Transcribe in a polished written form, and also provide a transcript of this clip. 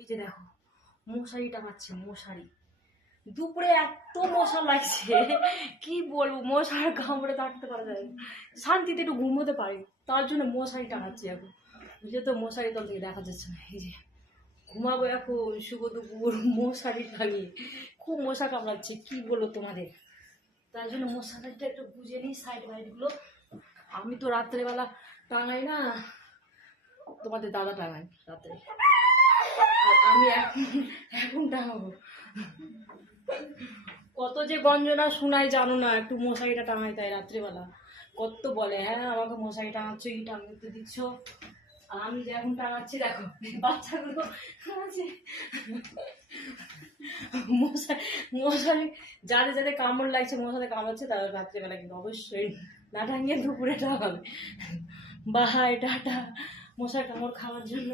এই যে দেখো মশারি টাঙাচ্ছে, মশারি দুপুরে এত মশা লাগছে কি বলবো, মশার কামড়ে থাকতে পারা যায় না, শান্তিতে একটু ঘুমোতে পারি, তার জন্য মশারি টাঙাচ্ছি। এখন বুঝে তো মশারি তল থেকে দেখা যাচ্ছে না, এই যে ঘুমাবো এখন শুভ দুপুর মশারি টাঙিয়ে, খুব মশা কামড়াচ্ছে কি বলবো তোমাদের, তার জন্য মশারিটা একটু বুঝে নিই সাইড বাইডগুলো। আমি তো রাত্রেবেলা টাঙাই না, তোমাদের দাদা টাঙাই রাত্রে, আর আমি এখন এখন টাঙাবো। কত যে গঞ্জনা শোনায় জানো না, একটু মশারিটা টাঙাই তাই রাত্রিবেলা কত বলে, হ্যাঁ আমাকে মশারি টাঙাচ্ছ, এই টাঙাতে দিচ্ছ, আর আমি যে এখন টাঙাচ্ছি দেখো বাচ্চাগুলো আছে মশারি, মশারি যাদের যাদের কামড় লাগছে, মশাতে কামড়াচ্ছে তারা রাত্রিবেলা কিন্তু অবশ্যই না টাঙিয়ে দুপুরে টাঙাবে। বাহাই টাটা, মশার কামড় খাওয়ার জন্য।